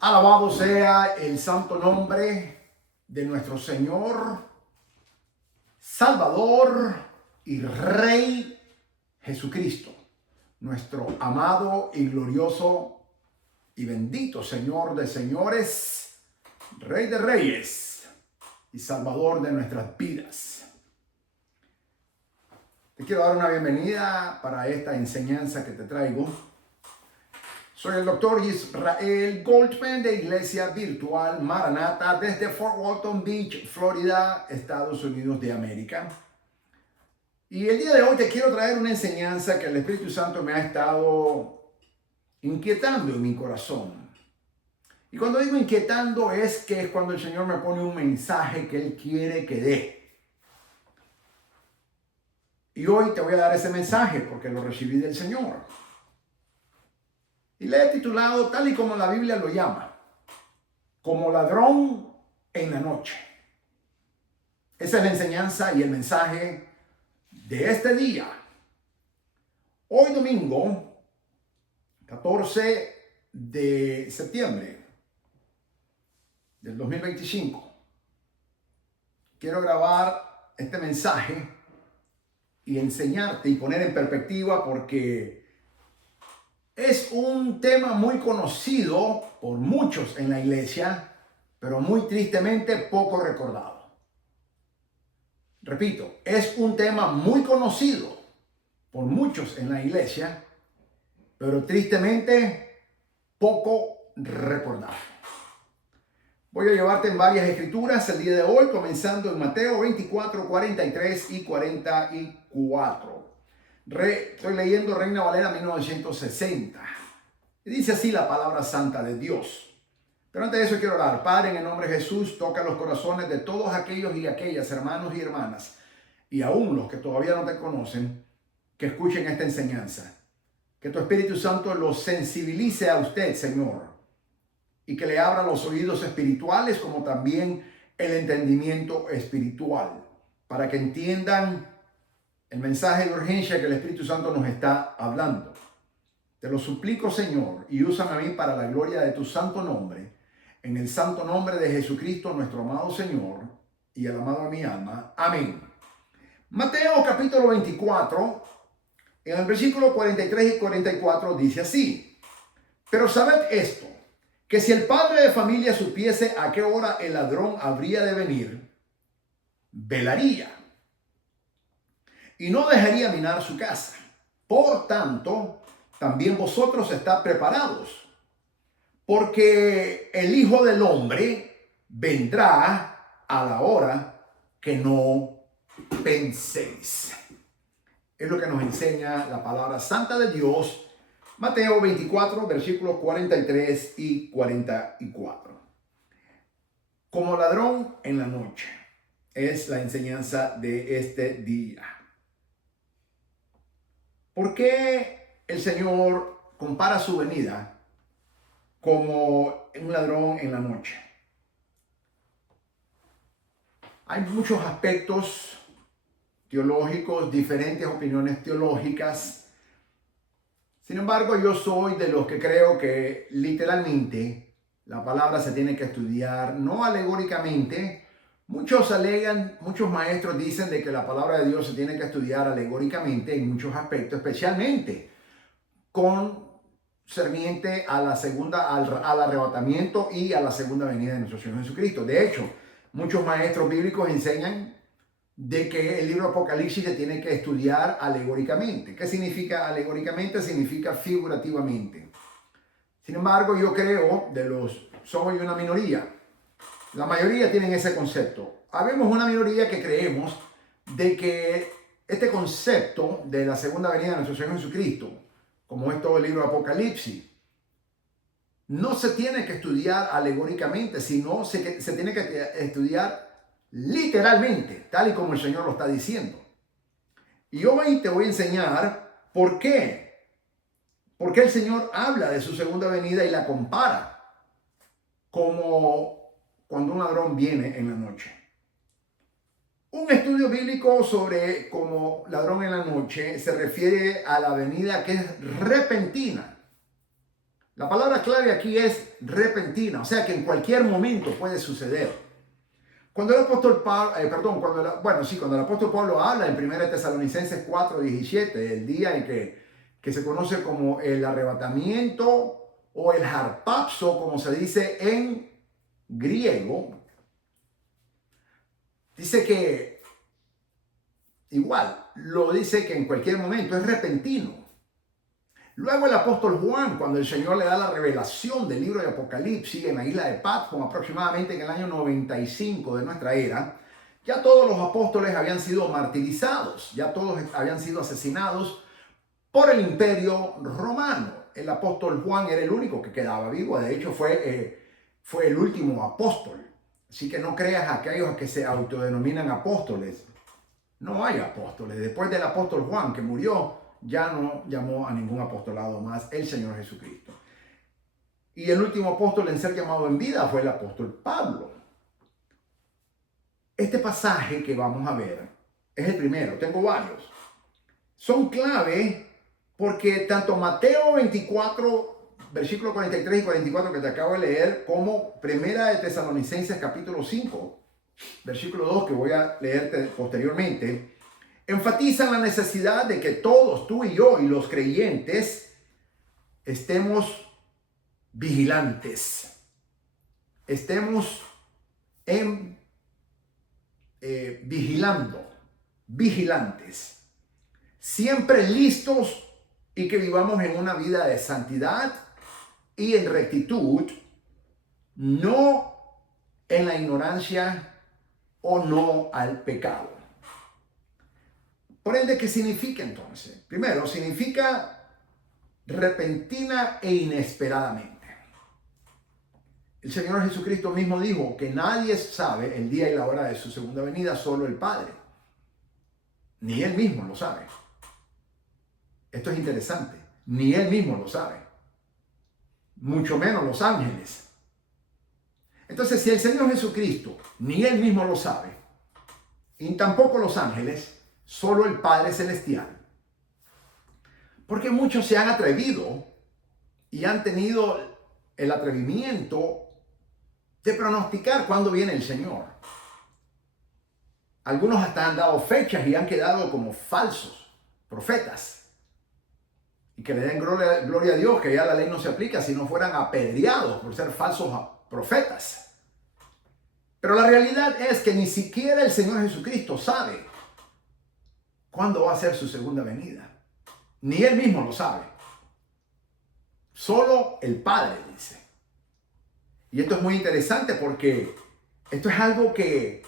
Alabado sea el santo nombre de nuestro Señor, Salvador y Rey Jesucristo, nuestro amado y glorioso y bendito Señor de señores, Rey de reyes y Salvador de nuestras vidas. Te quiero dar una bienvenida para esta enseñanza que te traigo. Soy el doctor Israel Goldman de Iglesia Virtual Maranata desde Fort Walton Beach, Florida, Estados Unidos de América. Y el día de hoy te quiero traer una enseñanza que el Espíritu Santo me ha estado inquietando en mi corazón. Y cuando digo inquietando es cuando el Señor me pone un mensaje que Él quiere que dé. Y hoy te voy a dar ese mensaje porque lo recibí del Señor. Y le he titulado tal y como la Biblia lo llama, como ladrón en la noche. Esa es la enseñanza y el mensaje de este día. Hoy domingo, 14 de septiembre del 2025, quiero grabar este mensaje y enseñarte y poner en perspectiva porque es un tema muy conocido por muchos en la iglesia, pero muy tristemente poco recordado. Repito, es un tema muy conocido por muchos en la iglesia, pero tristemente poco recordado. Voy a llevarte en varias escrituras el día de hoy, comenzando en Mateo 24, 43 y 44. Estoy leyendo Reina Valera 1960. Y dice así la palabra santa de Dios. Pero antes de eso quiero orar. Padre, en el nombre de Jesús, toca los corazones de todos aquellos y aquellas hermanos y hermanas, y aún los que todavía no te conocen, que escuchen esta enseñanza. Que tu Espíritu Santo los sensibilice a usted, Señor, y que le abra los oídos espirituales como también el entendimiento espiritual, para que entiendan el mensaje de urgencia que el Espíritu Santo nos está hablando. Te lo suplico, Señor, y úsame a mí para la gloria de tu santo nombre, en el santo nombre de Jesucristo, nuestro amado Señor, y el amado de mi alma. Amén. Mateo capítulo 24, en el versículo 43 y 44 dice así: pero sabed esto, que si el padre de familia supiese a qué hora el ladrón habría de venir, velaría y no dejaría minar su casa. Por tanto, también vosotros estad preparados, porque el Hijo del Hombre vendrá a la hora que no penséis. Es lo que nos enseña la palabra santa de Dios, Mateo 24, versículos 43 y 44. Como ladrón en la noche es la enseñanza de este día. ¿Por qué el Señor compara su venida como un ladrón en la noche? Hay muchos aspectos teológicos, diferentes opiniones teológicas. Sin embargo, yo soy de los que creo que literalmente la palabra se tiene que estudiar, no alegóricamente. Muchos alegan, muchos maestros dicen de que la palabra de Dios se tiene que estudiar alegóricamente en muchos aspectos, especialmente concerniente a la segunda, al arrebatamiento y a la segunda venida de nuestro Señor Jesucristo. De hecho, muchos maestros bíblicos enseñan de que el libro Apocalipsis se tiene que estudiar alegóricamente. ¿Qué significa alegóricamente? Significa figurativamente. Sin embargo, yo creo, soy una minoría. La mayoría tienen ese concepto. Habemos una minoría que creemos de que este concepto de la segunda venida de nuestro Señor Jesucristo, como es todo el libro de Apocalipsis, no se tiene que estudiar alegóricamente, sino se tiene que estudiar literalmente, tal y como el Señor lo está diciendo. Y hoy te voy a enseñar por qué. ¿Por qué el Señor habla de su segunda venida y la compara como cuando un ladrón viene en la noche? Un estudio bíblico sobre como ladrón en la noche se refiere a la venida que es repentina. La palabra clave aquí es repentina, o sea que en cualquier momento puede suceder. Cuando el apóstol Pablo, cuando el apóstol Pablo habla en 1 Tesalonicenses 4:17, el día en que se conoce como el arrebatamiento o el harpazo, como se dice en griego, dice que igual, lo dice que en cualquier momento es repentino. Luego el apóstol Juan, cuando el Señor le da la revelación del libro de Apocalipsis en la isla de Patmos, aproximadamente en el año 95 de nuestra era, ya todos los apóstoles habían sido martirizados, ya todos habían sido asesinados por el imperio romano. El apóstol Juan era el único que quedaba vivo, de hecho fue el último apóstol. Así que no creas a aquellos que se autodenominan apóstoles. No hay apóstoles. Después del apóstol Juan que murió, ya no llamó a ningún apostolado más el Señor Jesucristo. Y el último apóstol en ser llamado en vida fue el apóstol Pablo. Este pasaje que vamos a ver es el primero, tengo varios. Son clave porque tanto Mateo 24, versículos 43 y 44 que te acabo de leer, como Primera de Tesalonicenses capítulo 5, versículo 2 que voy a leerte posteriormente, enfatizan la necesidad de que todos, tú y yo y los creyentes, estemos vigilantes. Estemos vigilantes. Siempre listos y que vivamos en una vida de santidad y en rectitud, no en la ignorancia o no al pecado. Por ende, ¿qué significa entonces? Primero, significa repentina e inesperadamente. El Señor Jesucristo mismo dijo que nadie sabe el día y la hora de su segunda venida, solo el Padre. Ni Él mismo lo sabe. Esto es interesante. Ni Él mismo lo sabe. Mucho menos los ángeles. Entonces, si el Señor Jesucristo ni Él mismo lo sabe, y tampoco los ángeles, solo el Padre Celestial. Porque muchos se han atrevido y han tenido el atrevimiento de pronosticar cuándo viene el Señor. Algunos hasta han dado fechas y han quedado como falsos profetas. Y que le den gloria a Dios, que ya la ley no se aplica si no fueran apedreados por ser falsos profetas. Pero la realidad es que ni siquiera el Señor Jesucristo sabe cuándo va a ser su segunda venida. Ni Él mismo lo sabe. Solo el Padre dice. Y esto es muy interesante porque esto es algo que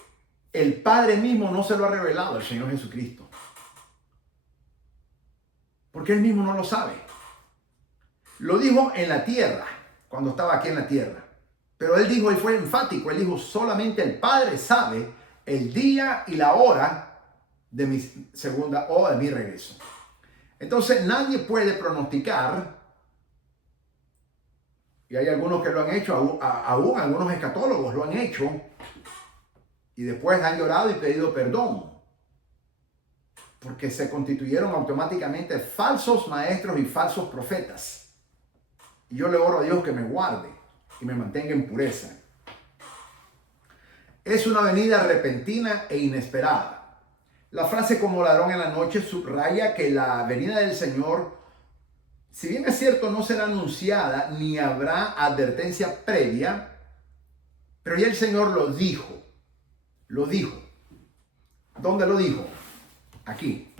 el Padre mismo no se lo ha revelado al Señor Jesucristo. Porque Él mismo no lo sabe. Lo dijo en la tierra, cuando estaba aquí en la tierra. Pero Él dijo, y fue enfático, Él dijo, solamente el Padre sabe el día y la hora de mi segunda o de mi regreso. Entonces nadie puede pronosticar, y hay algunos que lo han hecho, aún algunos escatólogos lo han hecho, y después han llorado y pedido perdón, porque se constituyeron automáticamente falsos maestros y falsos profetas. Y yo le oro a Dios que me guarde y me mantenga en pureza. Es una venida repentina e inesperada. La frase como ladrón en la noche subraya que la venida del Señor, si bien es cierto, no será anunciada ni habrá advertencia previa, pero ya el Señor lo dijo. Lo dijo. ¿Dónde lo dijo? Aquí.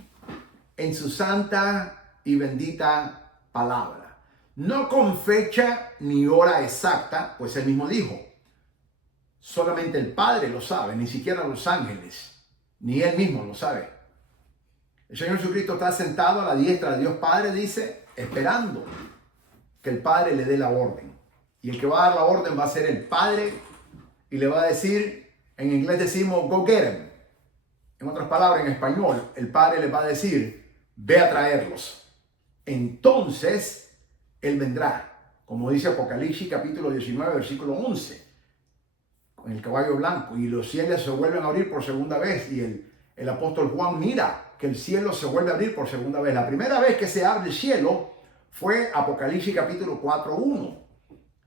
En su santa y bendita palabra. No con fecha ni hora exacta, pues Él mismo dijo. Solamente el Padre lo sabe, ni siquiera los ángeles. Ni Él mismo lo sabe. El Señor Jesucristo está sentado a la diestra de Dios Padre, dice, esperando que el Padre le dé la orden. Y el que va a dar la orden va a ser el Padre y le va a decir, en inglés decimos, go get him. En otras palabras, en español, el Padre le va a decir, ve a traerlos. Entonces, Él vendrá, como dice Apocalipsis capítulo 19, versículo 11. Con el caballo blanco, y los cielos se vuelven a abrir por segunda vez, y el apóstol Juan mira que el cielo se vuelve a abrir por segunda vez. La primera vez que se abre el cielo fue Apocalipsis capítulo 4:1.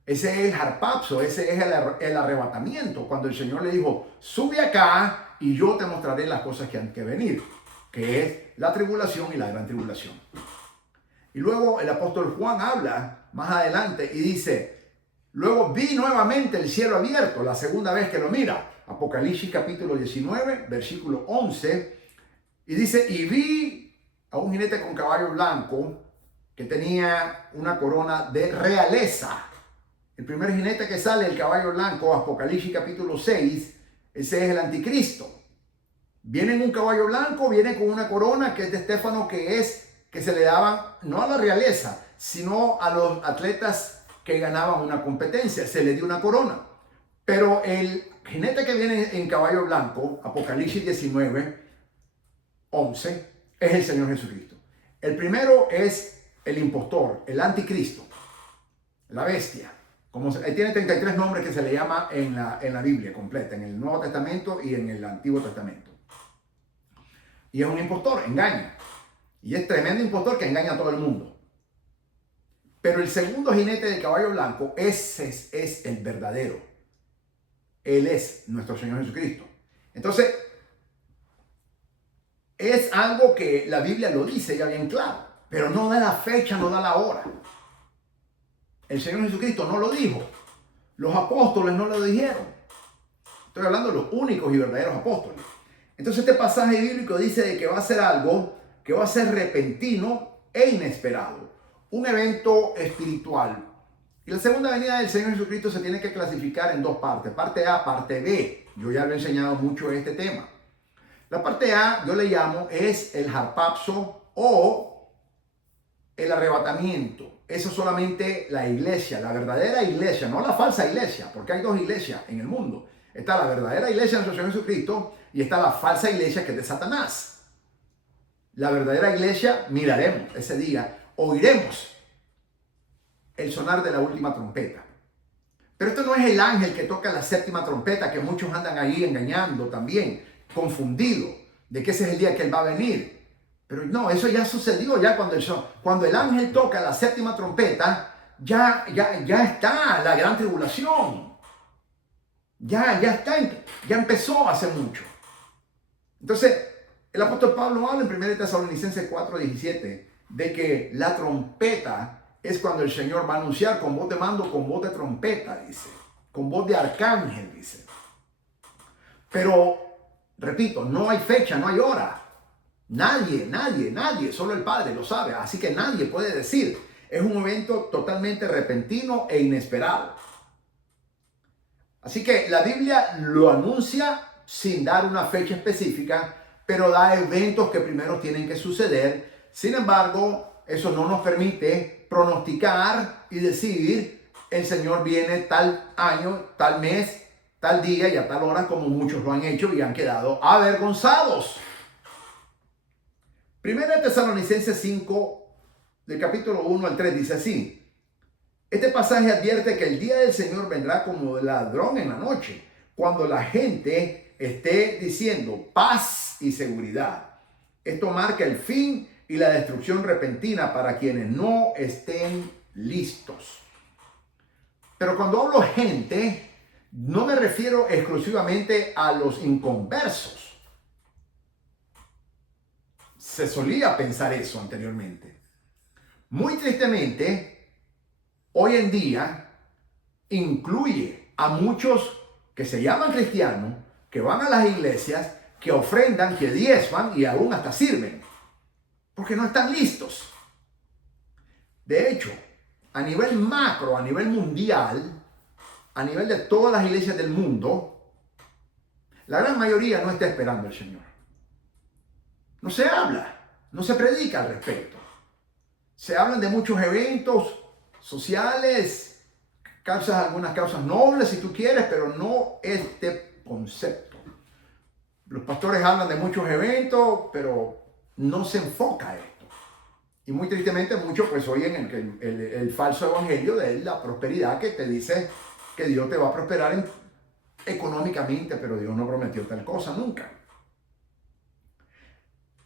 Ese es el harpazo, ese es el arrebatamiento, cuando el Señor le dijo, sube acá y yo te mostraré las cosas que han que venir, que es la tribulación y la gran tribulación. Y luego el apóstol Juan habla más adelante y dice, luego vi nuevamente el cielo abierto, la segunda vez que lo mira. Apocalipsis capítulo 19, versículo 11, y dice, y vi a un jinete con caballo blanco que tenía una corona de realeza. El primer jinete que sale, el caballo blanco, Apocalipsis capítulo 6, ese es el anticristo. Viene en un caballo blanco, viene con una corona que es de Estéfano, que se le daban no a la realeza, sino a los atletas que ganaban una competencia. Se le dio una corona. Pero el jinete que viene en caballo blanco, Apocalipsis 19, 11, es el Señor Jesucristo. El primero es el impostor, el anticristo, la bestia. Él tiene 33 nombres que se le llama en la Biblia completa, en el Nuevo Testamento y en el Antiguo Testamento. Y es un impostor, engaña. Y es tremendo impostor que engaña a todo el mundo. Pero el segundo jinete del caballo blanco, ese es el verdadero. Él es nuestro Señor Jesucristo. Entonces, es algo que la Biblia lo dice ya bien claro, pero no da la fecha, no da la hora. El Señor Jesucristo no lo dijo. Los apóstoles no lo dijeron. Estoy hablando de los únicos y verdaderos apóstoles. Entonces este pasaje bíblico dice de que va a ser algo que va a ser repentino e inesperado. Un evento espiritual. Y la segunda venida del Señor Jesucristo se tiene que clasificar en dos partes. Parte A, parte B. Yo ya lo he enseñado mucho este tema. La parte A, yo le llamo, es el harpazo o el arrebatamiento. Eso solamente la iglesia, la verdadera iglesia, no la falsa iglesia, porque hay dos iglesias en el mundo. Está la verdadera iglesia de nuestro Señor Jesucristo y está la falsa iglesia que es de Satanás. La verdadera iglesia miraremos ese día, oiremos el sonar de la última trompeta. Pero esto no es el ángel que toca la séptima trompeta, que muchos andan ahí engañando también, confundidos de que ese es el día que Él va a venir. Pero no, eso ya sucedió, ya cuando el ángel toca la séptima trompeta, ya está la gran tribulación. Ya está, ya empezó hace mucho. Entonces, el apóstol Pablo habla en 1 Tesalonicenses 4:17 de que la trompeta es cuando el Señor va a anunciar con voz de mando, con voz de trompeta, dice, con voz de arcángel, dice. Pero, repito, no hay fecha, no hay hora. Nadie, solo el Padre lo sabe. Así que nadie puede decir. Es un evento totalmente repentino e inesperado. Así que la Biblia lo anuncia sin dar una fecha específica, pero da eventos que primero tienen que suceder. Sin embargo, eso no nos permite pronosticar y decir el Señor viene tal año, tal mes, tal día y a tal hora, como muchos lo han hecho y han quedado avergonzados. Primera Tesalonicenses 5, del capítulo 1 al 3, dice así. Este pasaje advierte que el día del Señor vendrá como ladrón en la noche, cuando la gente esté diciendo paz y seguridad. Esto marca el fin y la destrucción repentina para quienes no estén listos. Pero cuando hablo gente, no me refiero exclusivamente a los inconversos. Se solía pensar eso anteriormente. Muy tristemente, hoy en día incluye a muchos que se llaman cristianos, que van a las iglesias, que ofrendan, que diezman y aún hasta sirven, porque no están listos. De hecho, a nivel macro, a nivel mundial, a nivel de todas las iglesias del mundo, la gran mayoría no está esperando al Señor. No se habla, no se predica al respecto. Se hablan de muchos eventos sociales, algunas causas nobles si tú quieres, pero no este concepto. Los pastores hablan de muchos eventos, pero no se enfoca esto. Y muy tristemente muchos pues oyen el falso evangelio de la prosperidad que te dice que Dios te va a prosperar económicamente, pero Dios no prometió tal cosa nunca.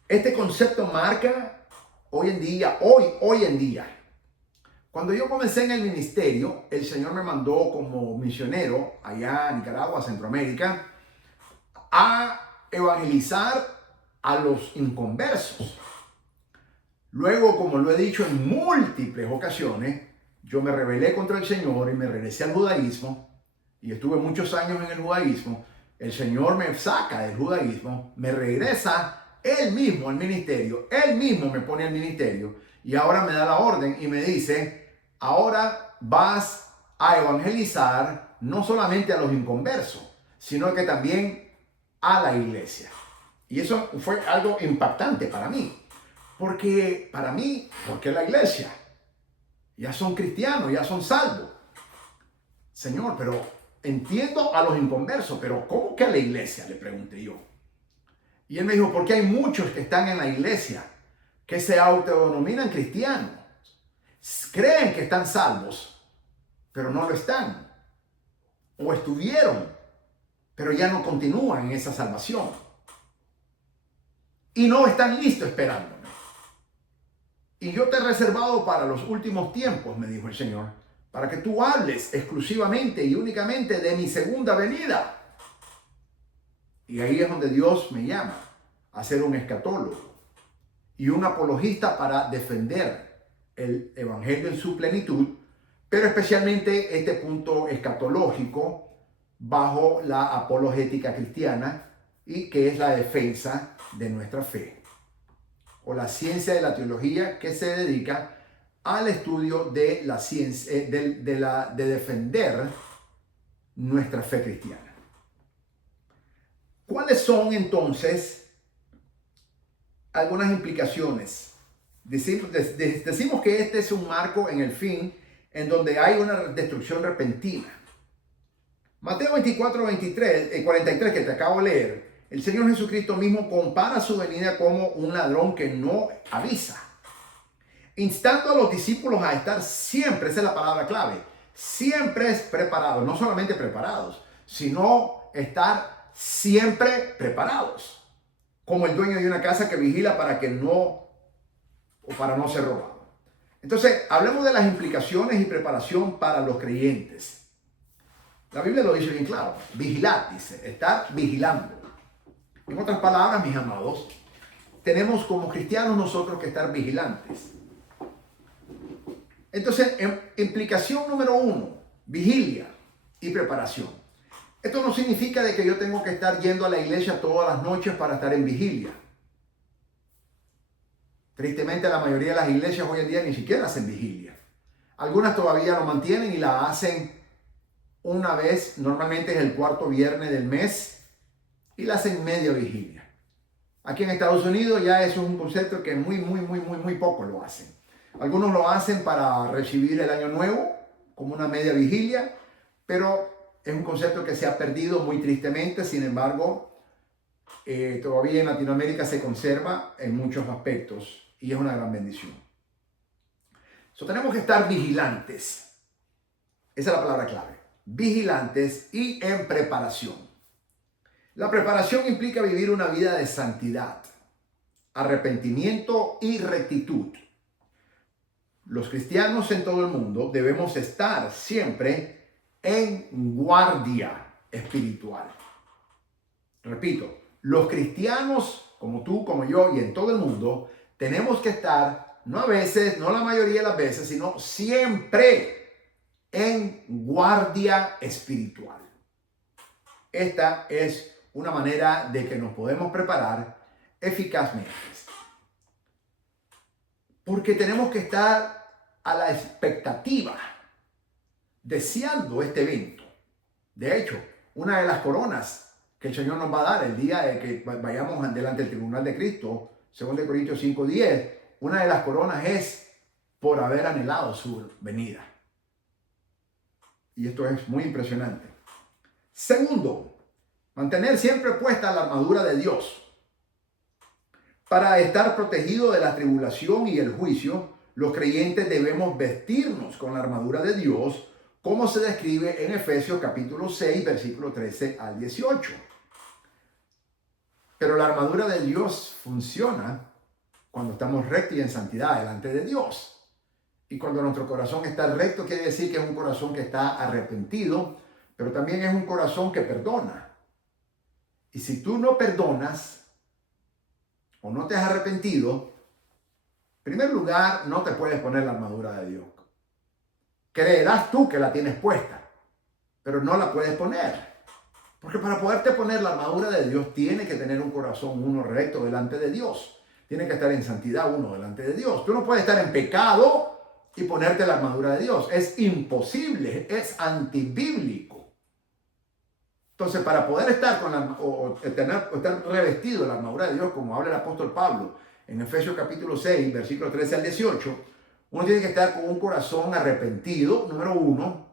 Este concepto marca hoy en día, Cuando yo comencé en el ministerio, el Señor me mandó como misionero allá a Nicaragua, Centroamérica, a evangelizar a los inconversos. Luego, como lo he dicho en múltiples ocasiones, yo me rebelé contra el Señor y me regresé al judaísmo y estuve muchos años en el judaísmo. El Señor me saca del judaísmo, me regresa Él mismo al ministerio, Él mismo me pone al ministerio y ahora me da la orden y me dice, ahora vas a evangelizar no solamente a los inconversos, sino que también a la iglesia. Y eso fue algo impactante para mí. Porque para mí, porque la iglesia, ya son cristianos, ya son salvos. Señor, pero entiendo a los inconversos, pero ¿cómo que a la iglesia? Le pregunté yo. Y él me dijo, porque hay muchos que están en la iglesia, que se autodenominan cristianos, creen que están salvos, pero no lo están. O estuvieron, pero ya no continúan en esa salvación. Y no están listos esperándome. Y yo te he reservado para los últimos tiempos, me dijo el Señor, para que tú hables exclusivamente y únicamente de mi segunda venida. Y ahí es donde Dios me llama a ser un escatólogo y un apologista para defender el evangelio en su plenitud, pero especialmente este punto escatológico bajo la apologética cristiana y que es la defensa de nuestra fe, o la ciencia de la teología que se dedica al estudio de la ciencia, de defender nuestra fe cristiana. ¿Cuáles son entonces algunas implicaciones? Decimos que este es un marco en el fin, en donde hay una destrucción repentina. Mateo 24, 43 que te acabo de leer, el Señor Jesucristo mismo compara su venida como un ladrón que no avisa, instando a los discípulos a estar siempre, esa es la palabra clave, siempre preparados, no solamente preparados, sino estar siempre preparados, como el dueño de una casa que vigila para no ser robado. Entonces, hablemos de las implicaciones y preparación para los creyentes. La Biblia lo dice bien claro, vigilad, dice, estar vigilando. En otras palabras, mis amados, tenemos como cristianos nosotros que estar vigilantes. Entonces, implicación número 1, vigilia y preparación. Esto no significa de que yo tengo que estar yendo a la iglesia todas las noches para estar en vigilia. Tristemente, la mayoría de las iglesias hoy en día ni siquiera hacen vigilia. Algunas todavía lo mantienen y la hacen una vez, normalmente es el cuarto viernes del mes, y la hacen media vigilia. Aquí en Estados Unidos ya eso es un concepto que muy poco lo hacen. Algunos lo hacen para recibir el año nuevo, como una media vigilia, pero es un concepto que se ha perdido muy tristemente. Sin embargo, todavía en Latinoamérica se conserva en muchos aspectos y es una gran bendición. Tenemos que estar vigilantes. Esa es la palabra clave. Vigilantes y en preparación. La preparación implica vivir una vida de santidad, arrepentimiento y rectitud. Los cristianos en todo el mundo debemos estar siempre en guardia espiritual. Repito, los cristianos como tú, como yo y en todo el mundo tenemos que estar, no a veces, no la mayoría de las veces, sino siempre en guardia espiritual. Esta es una manera de que nos podemos preparar eficazmente. Porque tenemos que estar a la expectativa, deseando este evento. De hecho, una de las coronas que el Señor nos va a dar el día de que vayamos delante del tribunal de Cristo, 2 Corintios 5:10, una de las coronas es por haber anhelado su venida. Y esto es muy impresionante. Segundo, mantener siempre puesta la armadura de Dios. Para estar protegido de la tribulación y el juicio, los creyentes debemos vestirnos con la armadura de Dios, como se describe en Efesios capítulo 6, versículo 13 al 18. Pero la armadura de Dios funciona cuando estamos rectos y en santidad delante de Dios. Y cuando nuestro corazón está recto, quiere decir que es un corazón que está arrepentido, pero también es un corazón que perdona. Y si tú no perdonas o no te has arrepentido, en primer lugar, no te puedes poner la armadura de Dios. Creerás tú que la tienes puesta, pero no la puedes poner. Porque para poderte poner la armadura de Dios, tiene que tener un corazón uno recto delante de Dios. Tiene que estar en santidad uno delante de Dios. Tú no puedes estar en pecado y ponerte la armadura de Dios. Es imposible, es antibíblico. Entonces, para poder estar estar revestido de la armadura de Dios, como habla el apóstol Pablo en Efesios capítulo 6, versículos 13 al 18, uno tiene que estar con un corazón arrepentido, número uno,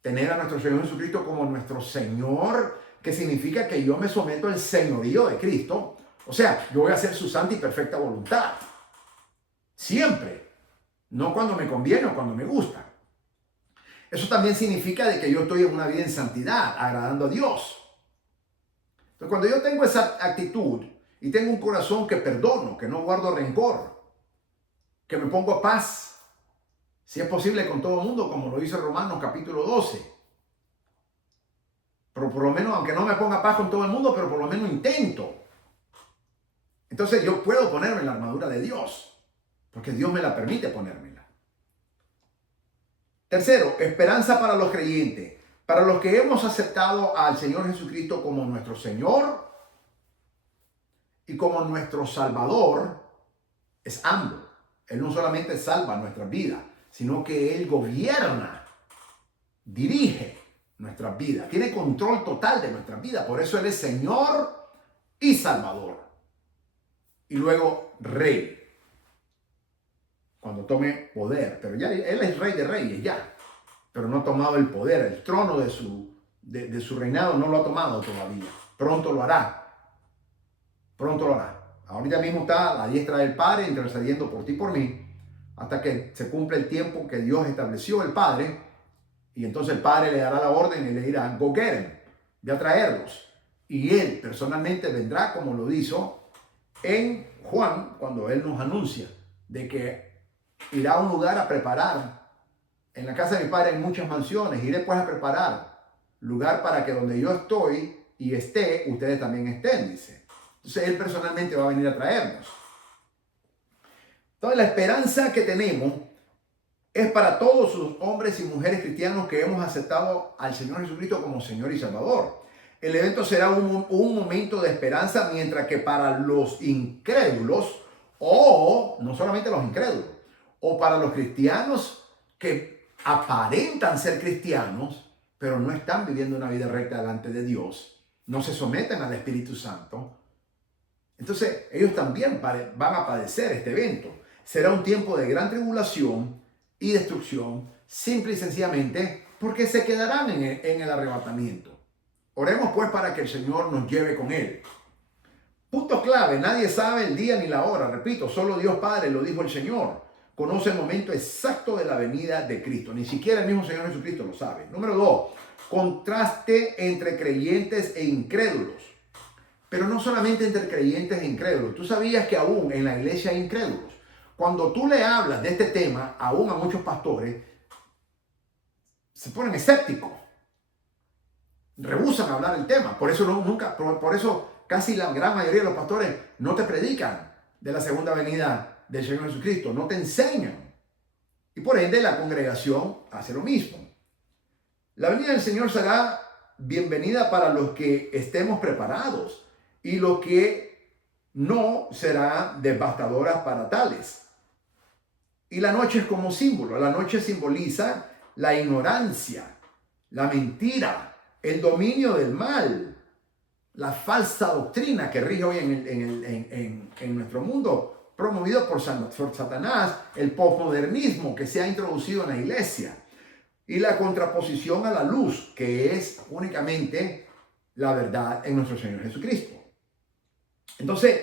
tener a nuestro Señor Jesucristo como nuestro Señor, que significa que yo me someto al señorío de Cristo. O sea, yo voy a hacer su santa y perfecta voluntad. Siempre. No cuando me conviene o cuando me gusta. Eso también significa de que yo estoy en una vida en santidad, agradando a Dios. Entonces, cuando yo tengo esa actitud y tengo un corazón que perdono, que no guardo rencor, que me pongo a paz, si es posible con todo el mundo, como lo dice Romanos capítulo 12. Pero por lo menos, aunque no me ponga a paz con todo el mundo, pero por lo menos intento. Entonces yo puedo ponerme la armadura de Dios, porque Dios me la permite ponérmela. Tercero, esperanza para los creyentes. Para los que hemos aceptado al Señor Jesucristo como nuestro Señor y como nuestro Salvador, es ambos. Él no solamente salva nuestras vidas, sino que Él gobierna, dirige nuestras vidas, tiene control total de nuestras vidas. Por eso Él es Señor y Salvador. Y luego Rey, cuando tome poder. Pero ya Él es Rey de Reyes, ya. Pero no ha tomado el poder, el trono de su reinado no lo ha tomado todavía. Pronto lo hará. Pronto lo hará. Ahorita mismo está a la diestra del Padre intercediendo por ti y por mí, hasta que se cumpla el tiempo que Dios estableció, el Padre, y entonces el Padre le dará la orden y le dirá, go get them, ve a traerlos. Y Él personalmente vendrá, como lo hizo en Juan, cuando Él nos anuncia de que irá a un lugar a preparar. En la casa de mi Padre hay muchas mansiones, iré pues a preparar lugar para que donde yo estoy y esté, ustedes también estén, dice. Entonces Él personalmente va a venir a traernos. Entonces la esperanza que tenemos es para todos los hombres y mujeres cristianos que hemos aceptado al Señor Jesucristo como Señor y Salvador. El evento será un momento de esperanza, mientras que para los incrédulos, o no solamente los incrédulos, o para los cristianos que aparentan ser cristianos, pero no están viviendo una vida recta delante de Dios, no se someten al Espíritu Santo, entonces ellos también van a padecer este evento. Será un tiempo de gran tribulación y destrucción, simple y sencillamente porque se quedarán en el arrebatamiento. Oremos pues para que el Señor nos lleve con Él. Punto clave, nadie sabe el día ni la hora, repito, solo Dios Padre, lo dijo el Señor, conoce el momento exacto de la venida de Cristo. Ni siquiera el mismo Señor Jesucristo lo sabe. Número 2, contraste entre creyentes e incrédulos. Pero no solamente entre creyentes e incrédulos. Tú sabías que aún en la iglesia hay incrédulos. Cuando tú le hablas de este tema, aún a muchos pastores, se ponen escépticos. Rehúsan hablar del tema. Por eso casi la gran mayoría de los pastores no te predican de la segunda venida del Señor Jesucristo. No te enseñan. Y por ende la congregación hace lo mismo. La venida del Señor será bienvenida para los que estemos preparados, y lo que no será devastadora para tales. Y la noche es como símbolo. La noche simboliza la ignorancia, la mentira, el dominio del mal, la falsa doctrina que rige hoy en nuestro mundo, promovido por Satanás, el posmodernismo que se ha introducido en la iglesia, y la contraposición a la luz, que es únicamente la verdad en nuestro Señor Jesucristo. Entonces,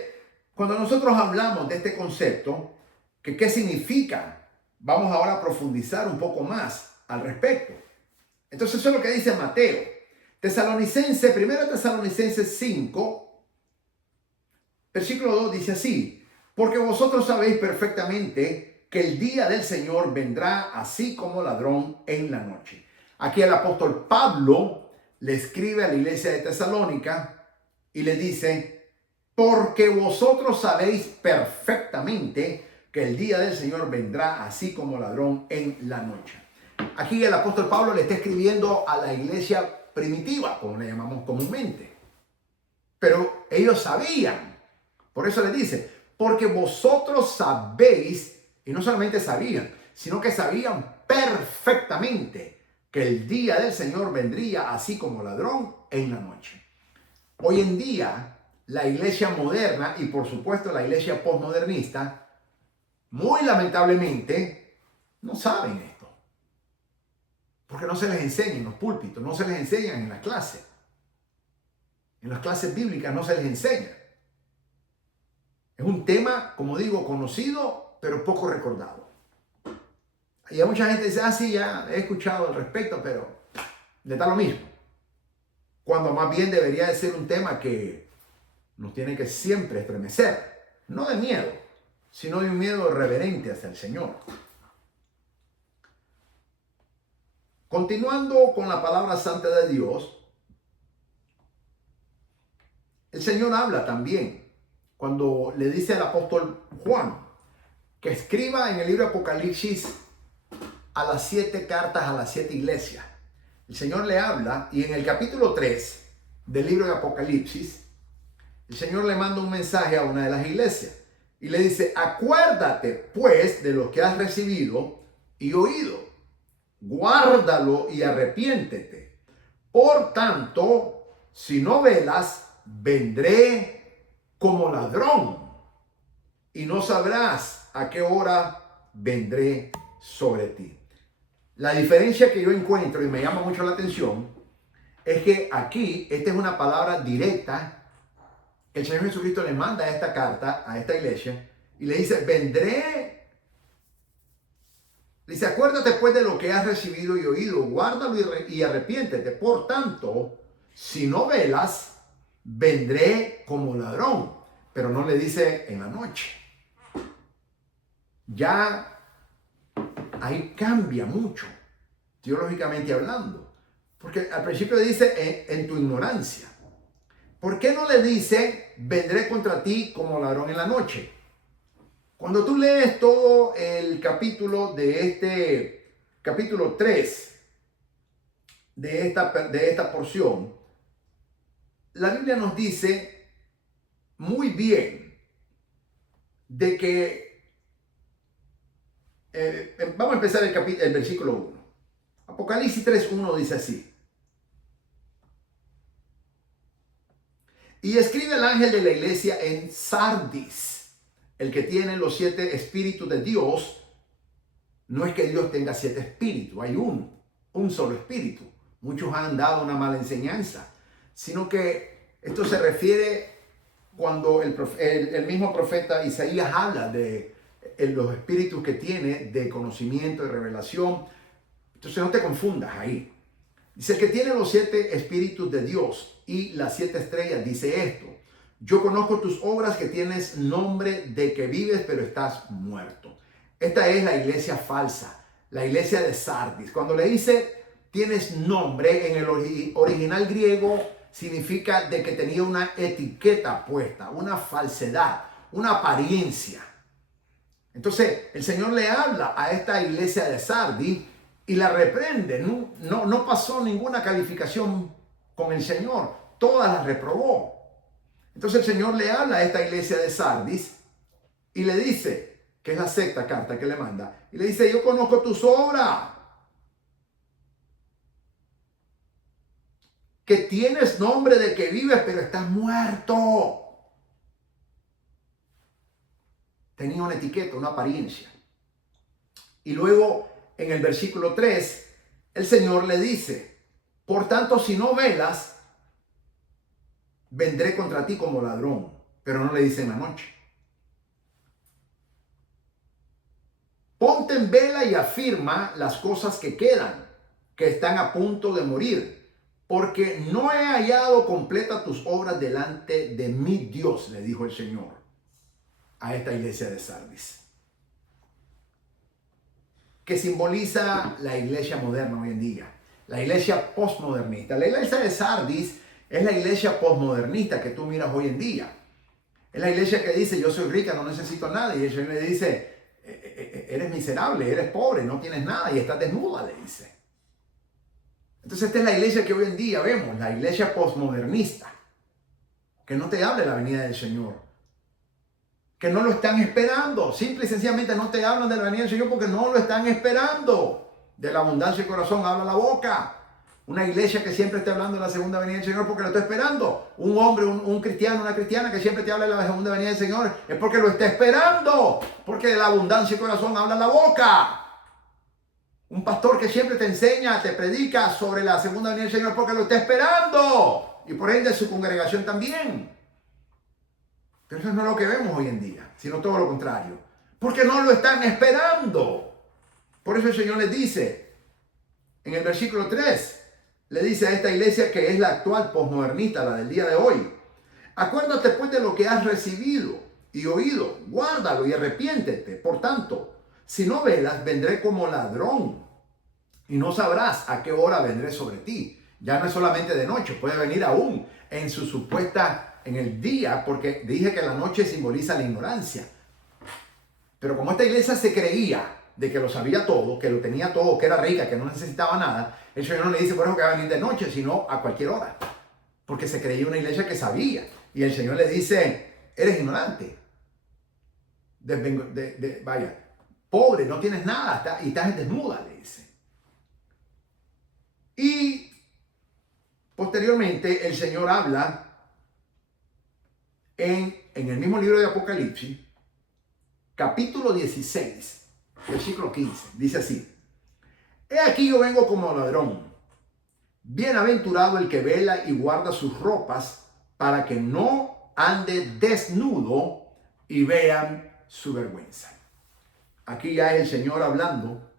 cuando nosotros hablamos de este concepto, ¿qué significa? Vamos ahora a profundizar un poco más al respecto. Entonces, eso es lo que dice Mateo. 1 Tesalonicenses 5, versículo 2 dice así: porque vosotros sabéis perfectamente que el día del Señor vendrá así como ladrón en la noche. Aquí el apóstol Pablo le escribe a la iglesia de Tesalónica y le dice, porque vosotros sabéis perfectamente que el día del Señor vendrá así como ladrón en la noche. Aquí el apóstol Pablo le está escribiendo a la iglesia primitiva, como le llamamos comúnmente. Pero ellos sabían, por eso le dice, porque vosotros sabéis, y no solamente sabían, sino que sabían perfectamente que el día del Señor vendría así como ladrón en la noche. Hoy en día, la iglesia moderna y por supuesto la iglesia postmodernista, muy lamentablemente, no saben esto. Porque no se les enseña en los púlpitos, no se les enseña en las clases. En las clases bíblicas no se les enseña. Es un tema, como digo, conocido, pero poco recordado. Y hay mucha gente que dice, sí, ya he escuchado al respecto, pero le da lo mismo. Cuando más bien debería de ser un tema que nos tiene que siempre estremecer. No de miedo, sino de un miedo reverente hacia el Señor. Continuando con la palabra santa de Dios, el Señor habla también cuando le dice al apóstol Juan que escriba en el libro de Apocalipsis a las 7 cartas a las 7 iglesias. El Señor le habla y en el capítulo 3 del libro de Apocalipsis, el Señor le manda un mensaje a una de las iglesias y le dice, acuérdate pues de lo que has recibido y oído, guárdalo y arrepiéntete. Por tanto, si no velas, vendré como ladrón y no sabrás a qué hora vendré sobre ti. La diferencia que yo encuentro y me llama mucho la atención es que aquí, esta es una palabra directa. El Señor Jesucristo le manda esta carta a esta iglesia y le dice, vendré. Dice, acuérdate pues de lo que has recibido y oído, guárdalo y arrepiéntete. Por tanto, si no velas, vendré como ladrón. Pero no le dice en la noche. Ya ahí cambia mucho, teológicamente hablando. Porque al principio dice en tu ignorancia. ¿Por qué no le dice, vendré contra ti como ladrón en la noche? Cuando tú lees todo el capítulo de capítulo 3 de esta porción, la Biblia nos dice muy bien de que, vamos a empezar el versículo 1. Apocalipsis 3:1 dice así. Y escribe el ángel de la iglesia en Sardis, el que tiene los 7 espíritus de Dios. No es que Dios tenga 7 espíritus, hay un solo espíritu. Muchos han dado una mala enseñanza, sino que esto se refiere cuando el mismo profeta Isaías habla de los espíritus que tiene de conocimiento, de revelación. Entonces no te confundas ahí. Dice, el que tiene los 7 espíritus de Dios y las 7 estrellas, dice esto: yo conozco tus obras, que tienes nombre de que vives, pero estás muerto. Esta es la iglesia falsa, la iglesia de Sardis. Cuando le dice tienes nombre, en el original griego significa de que tenía una etiqueta puesta, una falsedad, una apariencia. Entonces el Señor le habla a esta iglesia de Sardis y la reprende. No pasó ninguna calificación con el Señor, todas las reprobó. Entonces el Señor le habla a esta iglesia de Sardis y le dice, que es la 6ª carta que le manda, y le dice, yo conozco tus obras, que tienes nombre de que vives, pero estás muerto. Tenía una etiqueta, una apariencia. Y luego en el versículo 3, el Señor le dice, por tanto, si no velas, vendré contra ti como ladrón. Pero no le dice en la noche. Ponte en vela y afirma las cosas que quedan, que están a punto de morir, porque no he hallado completa tus obras delante de mi Dios, le dijo el Señor a esta iglesia de Sardis. que simboliza la iglesia moderna hoy en día, la iglesia postmodernista. La iglesia de Sardis es la iglesia postmodernista que tú miras hoy en día. Es la iglesia que dice, yo soy rica, no necesito nada. Y el Señor le dice, eres miserable, eres pobre, no tienes nada y estás desnuda, le dice. Entonces esta es la iglesia que hoy en día vemos, la iglesia postmodernista, que no te habla de la venida del Señor, que no lo están esperando. Simple y sencillamente no te hablan de la venida del Señor porque no lo están esperando. De la abundancia del corazón habla la boca. Una iglesia que siempre esté hablando de la segunda venida del Señor porque lo está esperando. Un hombre, un cristiano, una cristiana que siempre te habla de la segunda venida del Señor es porque lo está esperando. Porque de la abundancia del corazón habla la boca. Un pastor que siempre te enseña, te predica sobre la segunda venida del Señor porque lo está esperando. Y por ende su congregación también. Pero eso no es lo que vemos hoy en día, sino todo lo contrario. Porque no lo están esperando. Por eso el Señor les dice, en el versículo 3, le dice a esta iglesia que es la actual posmodernista, la del día de hoy. Acuérdate pues de lo que has recibido y oído, guárdalo y arrepiéntete. Por tanto, si no velas, vendré como ladrón y no sabrás a qué hora vendré sobre ti. Ya no es solamente de noche, puede venir aún en su supuesta en el día, porque dije que la noche simboliza la ignorancia. Pero como esta iglesia se creía de que lo sabía todo, que lo tenía todo, que era rica, que no necesitaba nada, el Señor no le dice por eso que va a venir de noche, sino a cualquier hora. Porque se creía una iglesia que sabía. Y el Señor le dice, eres ignorante. Vaya, pobre, no tienes nada y estás desnuda, le dice. Y posteriormente el Señor habla en el mismo libro de Apocalipsis, capítulo 16, versículo 15, dice así: He aquí yo vengo como ladrón, bienaventurado el que vela y guarda sus ropas, para que no ande desnudo y vean su vergüenza. Aquí ya es el Señor hablando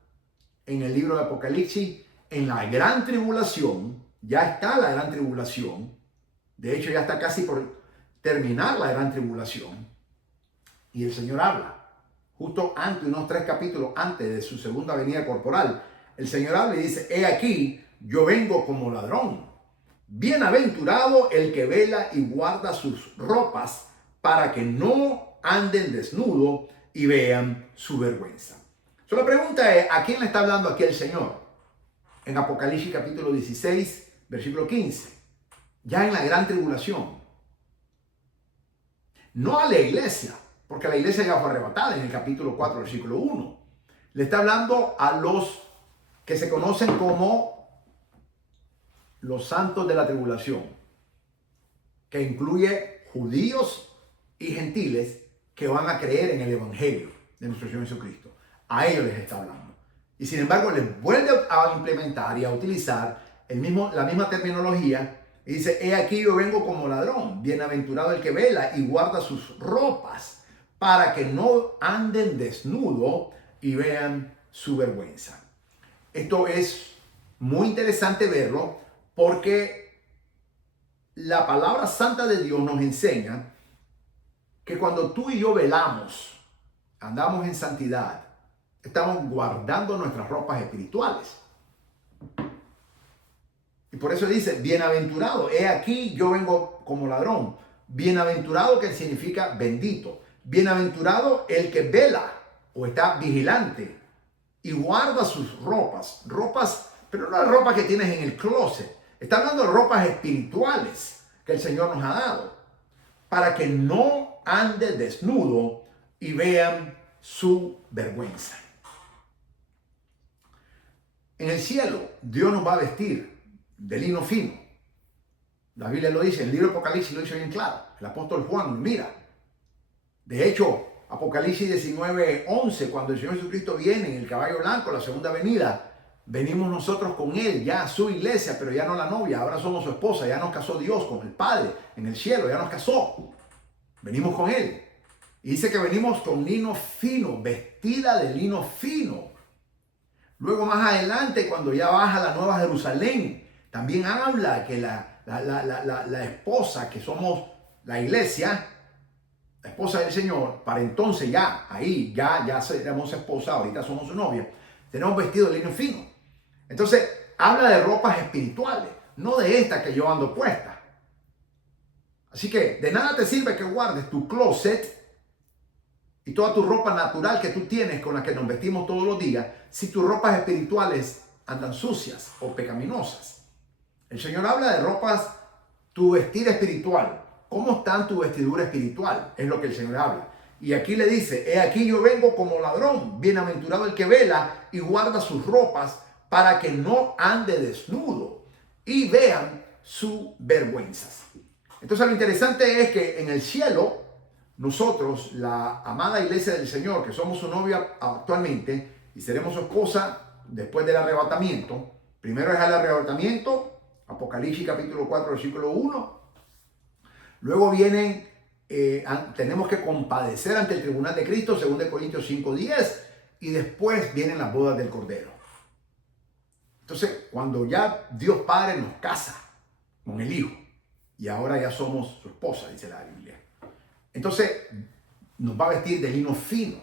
en el libro de Apocalipsis, en la gran tribulación. Ya está la gran tribulación, de hecho ya está casi por terminar la gran tribulación, y el Señor habla justo antes, unos 3 capítulos antes de su segunda venida corporal. El Señor habla y dice: he aquí yo vengo como ladrón, bienaventurado el que vela y guarda sus ropas, para que no anden desnudo y vean su vergüenza. So, la pregunta es, ¿a quién le está hablando aquí el Señor? En Apocalipsis capítulo 16, versículo 15, ya en la gran tribulación. No a la iglesia, porque la iglesia ya fue arrebatada en el capítulo 4, versículo 1. Le está hablando a los que se conocen como los santos de la tribulación, que incluye judíos y gentiles que van a creer en el evangelio de nuestro Señor Jesucristo. A ellos les está hablando. Y sin embargo les vuelve a implementar y a utilizar la misma terminología. Y dice: he aquí yo vengo como ladrón, bienaventurado el que vela y guarda sus ropas, para que no anden desnudo y vean su vergüenza. Esto es muy interesante verlo, porque la palabra santa de Dios nos enseña que cuando tú y yo velamos, andamos en santidad, estamos guardando nuestras ropas espirituales. Y por eso dice: bienaventurado, he aquí yo vengo como ladrón. Bienaventurado, que significa bendito. Bienaventurado el que vela o está vigilante y guarda sus ropas. Ropas, pero no las ropas que tienes en el closet. Está hablando de ropas espirituales que el Señor nos ha dado, para que no ande desnudo y vean su vergüenza. En el cielo, Dios nos va a vestir de lino fino. La Biblia lo dice, el libro de Apocalipsis lo dice bien claro. El apóstol Juan, mira. De hecho, Apocalipsis 19:11, cuando el Señor Jesucristo viene en el caballo blanco, la segunda venida, venimos nosotros con Él, ya su iglesia, pero ya no la novia, ahora somos su esposa, ya nos casó Dios con el Padre en el cielo, ya nos casó. Venimos con Él. Y dice que venimos con lino fino, vestida de lino fino. Luego más adelante, cuando ya baja la Nueva Jerusalén, también habla que la esposa, que somos la iglesia, la esposa del Señor, para entonces ya, ahí, ya seremos esposa, ahorita somos su novia, Tenemos vestido de lino fino. Entonces, habla de ropas espirituales, no de esta que yo ando puesta. Así que de nada te sirve que guardes tu closet y toda tu ropa natural que tú tienes con la que nos vestimos todos los días si tus ropas espirituales andan sucias o pecaminosas. El Señor habla de ropas, tu vestir espiritual. ¿Cómo está tu vestidura espiritual? Es lo que el Señor habla. Y aquí le dice, he aquí yo vengo como ladrón, bienaventurado el que vela y guarda sus ropas para que no ande desnudo y vean sus vergüenzas. Entonces lo interesante es que en el cielo, nosotros, la amada iglesia del Señor, que somos su novia actualmente y seremos su esposa después del arrebatamiento, primero es el arrebatamiento, Apocalipsis capítulo 4, versículo 1, luego vienen, tenemos que compadecer ante el tribunal de Cristo, 2 Corintios 5, 10, y después vienen las bodas del Cordero. Entonces, cuando ya Dios Padre nos casa con el Hijo, y ahora ya somos su esposa, dice la Biblia. Entonces, nos va a vestir de lino fino.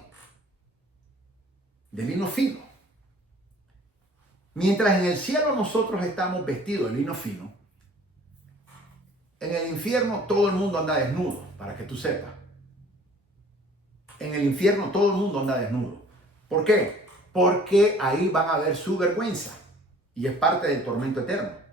De lino fino. Mientras en el cielo nosotros estamos vestidos de lino fino, en el infierno todo el mundo anda desnudo, para que tú sepas. En el infierno todo el mundo anda desnudo. ¿Por qué? Porque ahí van a ver su vergüenza y es parte del tormento eterno.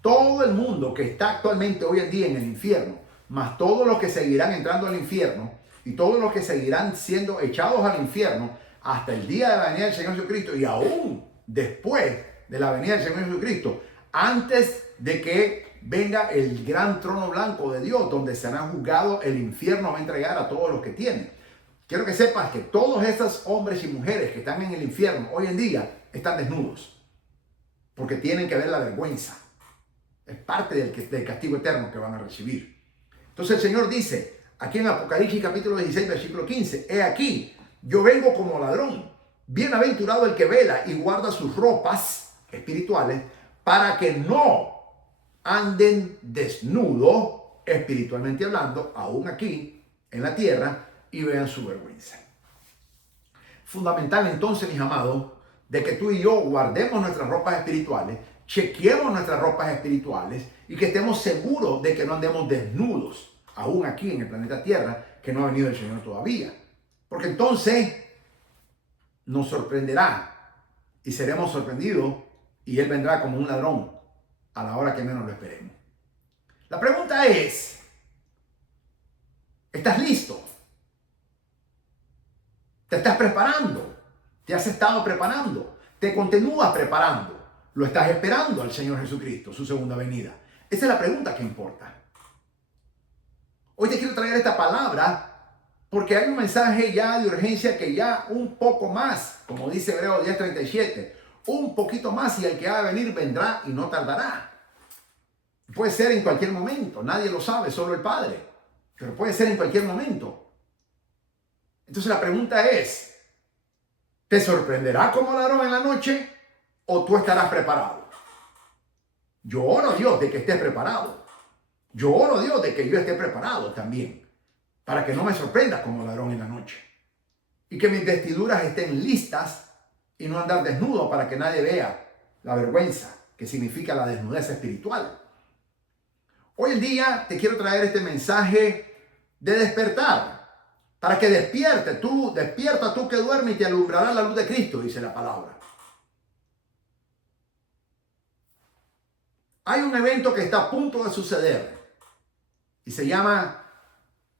Todo el mundo que está actualmente hoy en día en el infierno, más todos los que seguirán entrando al infierno y todos los que seguirán siendo echados al infierno hasta el día de la venida del Señor Jesucristo y aún después de la venida del Señor Jesucristo, antes de que venga el gran trono blanco de Dios, donde será juzgado, el infierno va a entregar a todos los que tienen. Quiero que sepas que todos esos hombres y mujeres que están en el infierno hoy en día están desnudos, porque tienen que ver la vergüenza. Es parte del castigo eterno que van a recibir. Entonces el Señor dice, aquí en Apocalipsis capítulo 16, versículo 15, he aquí, yo vengo como ladrón, bienaventurado el que vela y guarda sus ropas espirituales, para que no anden desnudos, espiritualmente hablando, aún aquí, en la tierra, y vean su vergüenza. Fundamental entonces, mis amados, de que tú y yo guardemos nuestras ropas espirituales, chequeemos nuestras ropas espirituales y que estemos seguros de que no andemos desnudos, aún aquí en el planeta Tierra, que no ha venido el Señor todavía. Porque entonces nos sorprenderá y seremos sorprendidos y Él vendrá como un ladrón a la hora que menos lo esperemos. La pregunta es, ¿estás listo? ¿Te estás preparando? ¿Te has estado preparando? ¿Te continúas preparando? ¿Lo estás esperando al Señor Jesucristo, su segunda venida? Esa es la pregunta que importa. Hoy te quiero traer esta palabra porque hay un mensaje ya de urgencia que ya un poco más, como dice Hebreos 10:37, un poquito más y el que ha de venir vendrá y no tardará. Puede ser en cualquier momento, nadie lo sabe, solo el Padre, pero puede ser en cualquier momento. Entonces la pregunta es, ¿te sorprenderá como ladrón en la noche o tú estarás preparado? Yo oro a Dios de que estés preparado. Yo oro a Dios de que yo esté preparado también, para que no me sorprenda como ladrón en la noche. Y que mis vestiduras estén listas y no andar desnudo para que nadie vea la vergüenza que significa la desnudez espiritual. Hoy en día te quiero traer este mensaje de despertar, para que despierta tú que duermes y te alumbrará la luz de Cristo, dice la palabra. Hay un evento que está a punto de suceder y se llama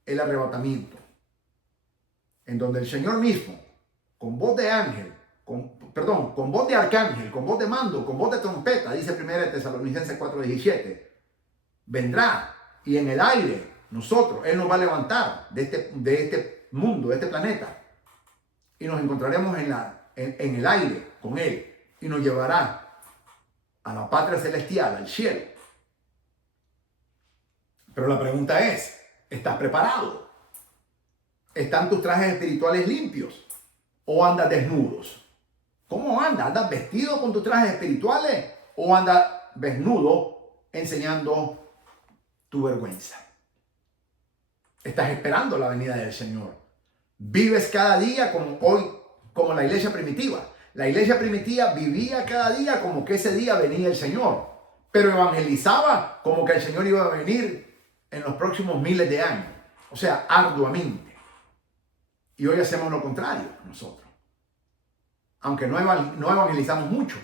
el arrebatamiento, en donde el Señor mismo, con voz de ángel, con voz de arcángel, con voz de mando, con voz de trompeta, dice 1 Tesalonicenses 4:17, vendrá y en el aire Él nos va a levantar de este mundo, de este planeta, y nos encontraremos en el aire con Él y nos llevará a la patria celestial, al cielo. Pero la pregunta es, ¿estás preparado? ¿Están tus trajes espirituales limpios o andas desnudos? ¿Cómo andas? ¿Andas vestido con tus trajes espirituales o andas desnudo enseñando tu vergüenza? Estás esperando la venida del Señor. Vives cada día como la iglesia primitiva, La iglesia primitiva vivía cada día como que ese día venía el Señor, pero evangelizaba como que el Señor iba a venir en los próximos miles de años, o sea, arduamente. Y hoy hacemos lo contrario nosotros, aunque no evangelizamos mucho,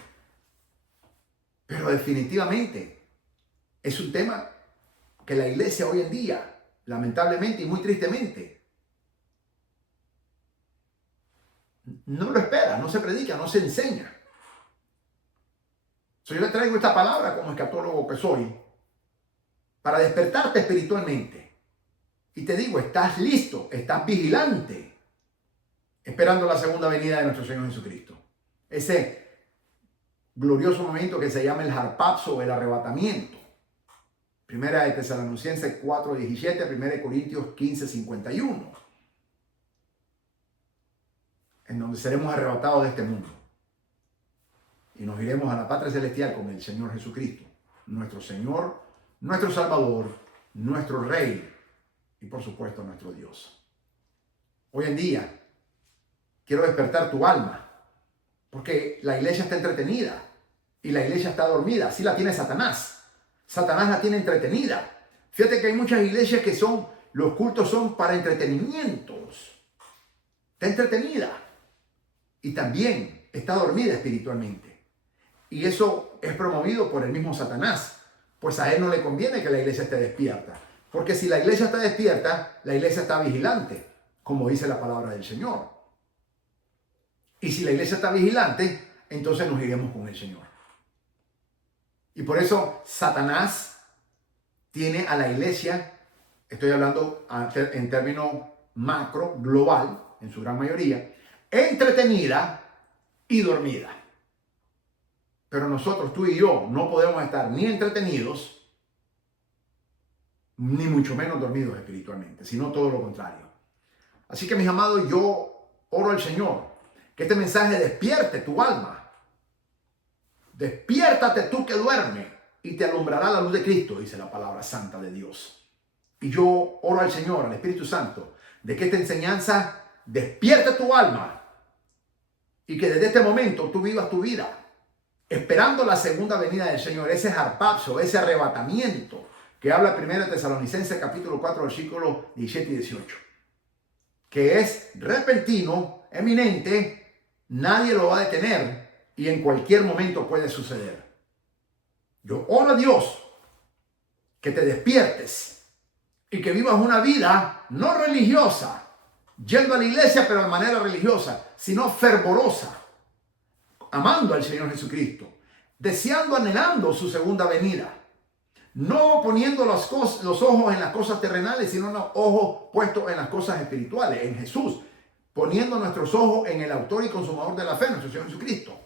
pero definitivamente es un tema que la iglesia hoy en día, lamentablemente y muy tristemente, no lo espera, no se predica, no se enseña. Yo le traigo esta palabra como escatólogo que soy para despertarte espiritualmente. Y te digo, estás listo, estás vigilante, esperando la segunda venida de nuestro Señor Jesucristo. Ese glorioso momento que se llama el harpazo o el arrebatamiento. Primera de Tesalonicenses 4:17, Primera de Corintios 15:51. En donde seremos arrebatados de este mundo y nos iremos a la patria celestial con el Señor Jesucristo, nuestro Señor, nuestro Salvador, nuestro Rey y por supuesto nuestro Dios. Hoy en día quiero despertar tu alma, porque la iglesia está entretenida y la iglesia está dormida. Así la tiene Satanás. Satanás la tiene entretenida. Fíjate que hay muchas iglesias que los cultos son para entretenimientos. Está entretenida. Y también está dormida espiritualmente. Y eso es promovido por el mismo Satanás. Pues a él no le conviene que la iglesia esté despierta. Porque si la iglesia está despierta, la iglesia está vigilante, como dice la palabra del Señor. Y si la iglesia está vigilante, entonces nos iremos con el Señor. Y por eso Satanás tiene a la iglesia, estoy hablando en términos macro, global, en su gran mayoría, entretenida y dormida. Pero nosotros, tú y yo, no podemos estar ni entretenidos, ni mucho menos dormidos espiritualmente, sino todo lo contrario. Así que, mis amados, yo oro al Señor que este mensaje despierte tu alma. Despiértate tú que duermes y te alumbrará la luz de Cristo, dice la palabra santa de Dios. Y yo oro al Señor, al Espíritu Santo, de que esta enseñanza despierte tu alma y que desde este momento tú vivas tu vida esperando la segunda venida del Señor, ese harpazo, ese arrebatamiento que habla 1 Tesalonicenses capítulo 4, versículos 17 y 18, que es repentino, eminente, nadie lo va a detener y en cualquier momento puede suceder. Yo oro a Dios que te despiertes y que vivas una vida no religiosa, yendo a la iglesia pero de manera religiosa, sino fervorosa, amando al Señor Jesucristo, deseando, anhelando su segunda venida, no poniendo los ojos en las cosas terrenales, sino los ojos puestos en las cosas espirituales, en Jesús, poniendo nuestros ojos en el autor y consumador de la fe, nuestro Señor Jesucristo,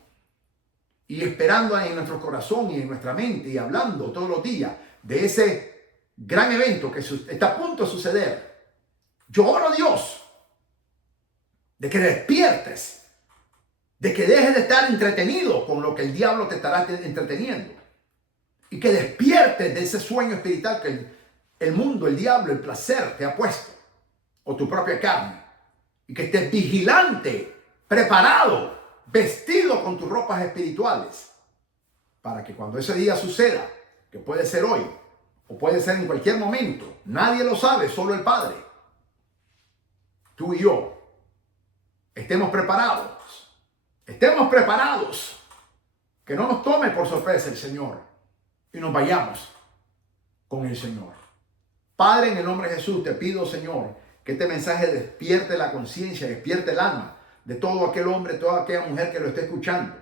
y esperando en nuestro corazón y en nuestra mente y hablando todos los días de ese gran evento que está a punto de suceder. Yo oro a Dios de que despiertes, de que dejes de estar entretenido con lo que el diablo te estará entreteniendo y que despiertes de ese sueño espiritual que el mundo, el diablo, el placer te ha puesto, o tu propia carne, y que estés vigilante, preparado, vestido con tus ropas espirituales, para que cuando ese día suceda, que puede ser hoy o puede ser en cualquier momento, nadie lo sabe, solo el Padre, tú y yo estemos preparados, que no nos tome por sorpresa el Señor y nos vayamos con el Señor. Padre, en el nombre de Jesús te pido, Señor, que este mensaje despierte la conciencia, despierte el alma de todo aquel hombre, toda aquella mujer que lo esté escuchando.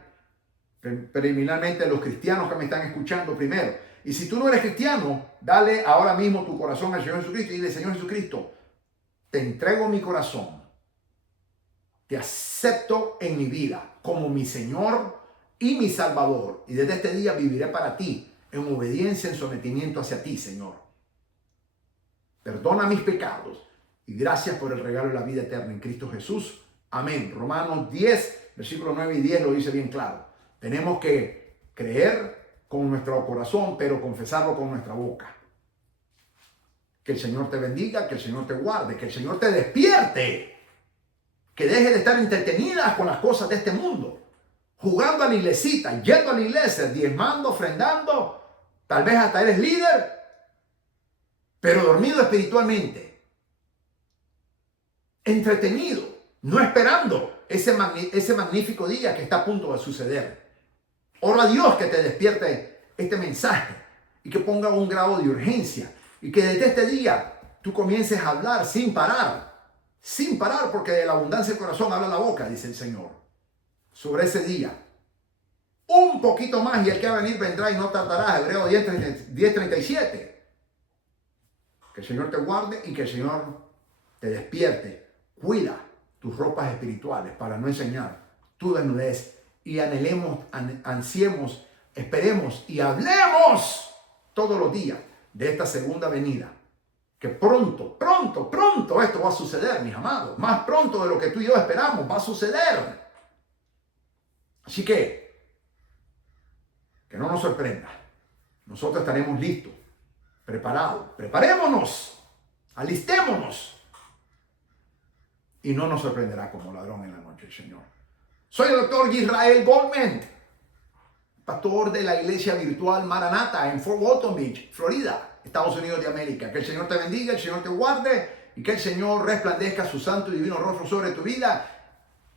Preliminarmente los cristianos que me están escuchando primero. Y si tú no eres cristiano, dale ahora mismo tu corazón al Señor Jesucristo y dile: Señor Jesucristo, te entrego mi corazón. Te acepto en mi vida como mi Señor y mi Salvador. Y desde este día viviré para ti en obediencia, en sometimiento hacia ti, Señor. Perdona mis pecados y gracias por el regalo de la vida eterna en Cristo Jesús. Amén. Romanos 10, versículos 9 y 10 lo dice bien claro. Tenemos que creer con nuestro corazón, pero confesarlo con nuestra boca. Que el Señor te bendiga, que el Señor te guarde, que el Señor te despierte. Que deje de estar entretenida con las cosas de este mundo jugando a la iglesita, yendo a la iglesia, diezmando, ofrendando, tal vez hasta eres líder, pero dormido espiritualmente, entretenido, no esperando ese magnífico día que está a punto de suceder. Ora a Dios que te despierte este mensaje y que ponga un grado de urgencia y que desde este día tú comiences a hablar sin parar, porque de la abundancia del corazón habla la boca, dice el Señor, sobre ese día. Un poquito más y el que va a venir vendrá y no tardará. Hebreos 10:37. Que el Señor te guarde y que el Señor te despierte. Cuida tus ropas espirituales para no enseñar tu desnudez y anhelemos, ansiemos, esperemos y hablemos todos los días de esta segunda venida. Que pronto esto va a suceder, mis amados. Más pronto de lo que tú y yo esperamos va a suceder. Así que no nos sorprenda. Nosotros estaremos listos, preparados. Preparémonos, alistémonos. Y no nos sorprenderá como ladrón en la noche el Señor. Soy el doctor Israel Goldman, pastor de la iglesia virtual Maranata en Fort Walton Beach, Florida, Estados Unidos de América. Que el Señor te bendiga, el Señor te guarde y que el Señor resplandezca su santo y divino rostro sobre tu vida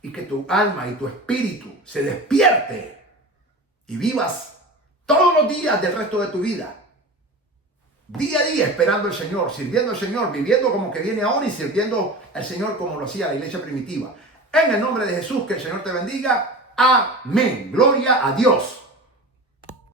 y que tu alma y tu espíritu se despierte y vivas todos los días del resto de tu vida. Día a día esperando al Señor, sirviendo al Señor, viviendo como que viene ahora y sirviendo al Señor como lo hacía la iglesia primitiva. En el nombre de Jesús, que el Señor te bendiga. Amén. Gloria a Dios.